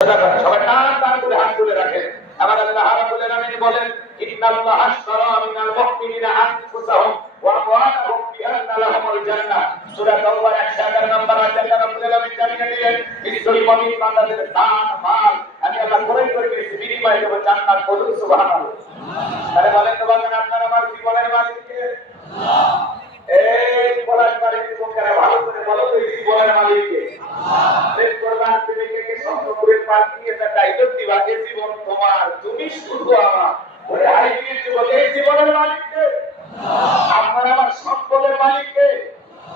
সবাই টান টান করে হাত তুলে রাখেন। আমার আল্লাহ রাব্বুল আলামিন বলেন, ইন্নাল্লাহা আশতারা মিনাল মুমিনিনা আনফুসাহুম ওয়া আমওয়ালাহুম বিআন্না লাহুমুল জান্নাহ। সূরা তাওবার 111 নম্বর আয়াতে আল্লাহ রাব্বুল আলামিন জানিয়ে দিলেন, নিশ্চয়ই মুমিন বান্দাদের দান মাল আমি আল্লাহ করে দিয়েছি, বিনিময়ে দেব জান্নাত। বলুন সুবহানাল্লাহ। তাহলে বলেন তো বাবা, আপনার আমার জীবনের মালিক কে? আল্লাহ। এই বলার পরে যুবকেরা ভালো করে বলো তো, এই জীবনের মালিক কে? প্রেম করবার তুমি কে স্বপ্ন করে পাঠিয়ে তা ডাইলগ দিবা, এই জীবন তোমার, তুমি শুধু আমার। ওরে হাইব্রিড যুবক, এই জীবনের মালিক কে? আপনার আমার সম্পদের মালিক কে?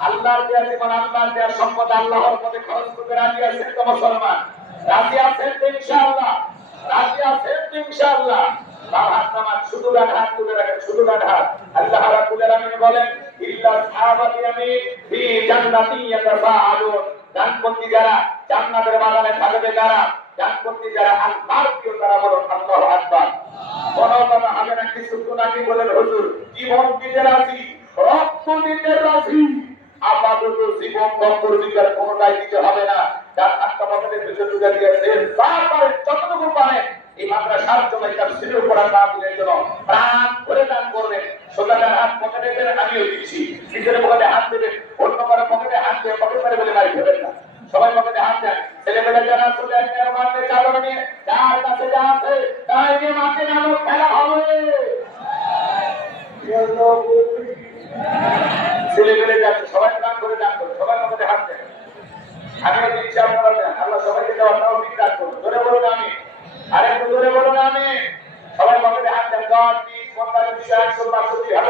আল্লাহর দেয়া জীবন, আল্লাহর দেয়া সম্পদ আল্লাহর পথে খরচ করতে রাজি আছেন তো মুসলমান? রাজি আছেন তো ইনশাআল্লাহ? রাজি আছেন তো ইনশাআল্লাহ? বাম হাত নামান, শুধু ডান হাত তুলে রাখেন, শুধু ডান হাত। আল্লাহ রাব্বুল আলামিন বলেন, ইল্লা আসহাবাল ইয়ামিন ফি জান্নাতিন ইয়াতাসাআলুন। ডানপন্থী যারা জান্নাতের বাগানে থাকবে, তারা ডানপন্থী যারা আল্লাহর প্রিয়, তারা বলেন আল্লাহু আকবার। বড় হবে না কিছু নাকি বলেন হুজুর জীবন দিতে রাজি, রক্ত দিতে রাজি, আপাতত জীবন রক্ত দিতে কোনটাই দিতে হবে না। যার হাতটা পকেটের ভিতরে ঢুকে দিয়েছে, তারপরে যতটুকু পারেন এই মাদ্রাসার জন্য, এটা সিলের উপর দিনের জন্য প্রাণ ভরে দান করবেন। সোজাটার হাত পকেটে দেবেন, আমিও দিচ্ছি। নিজের পকেটে হাত দেবেন, অন্য কারো পকেটে হাত দিয়ে পকেট মারে বলে মারি দেবেন না। সবাই পকেটে হাত দেন। ছেলেমেয়েরা যারা চলে আসবে মাঠে চাদর নিয়ে, যার কাছে যা আছে তাই নিয়ে মাঠে নামো, খেলা হবে। ছেলেমেয়েরা যাচ্ছে, সবাই দান করে দান করুন, সবাই পকেটে হাত দেন। আমিও দিচ্ছি, আপনারা দেন। আল্লাহ সবাইকে দেওয়ার তৌফিক দান করুন। জোরে বলুন আমি, আরেকটু জোরে বলুন আমি। সবাই পকেটে হাত দেন। 10, 20, 50, 100, 500, 1000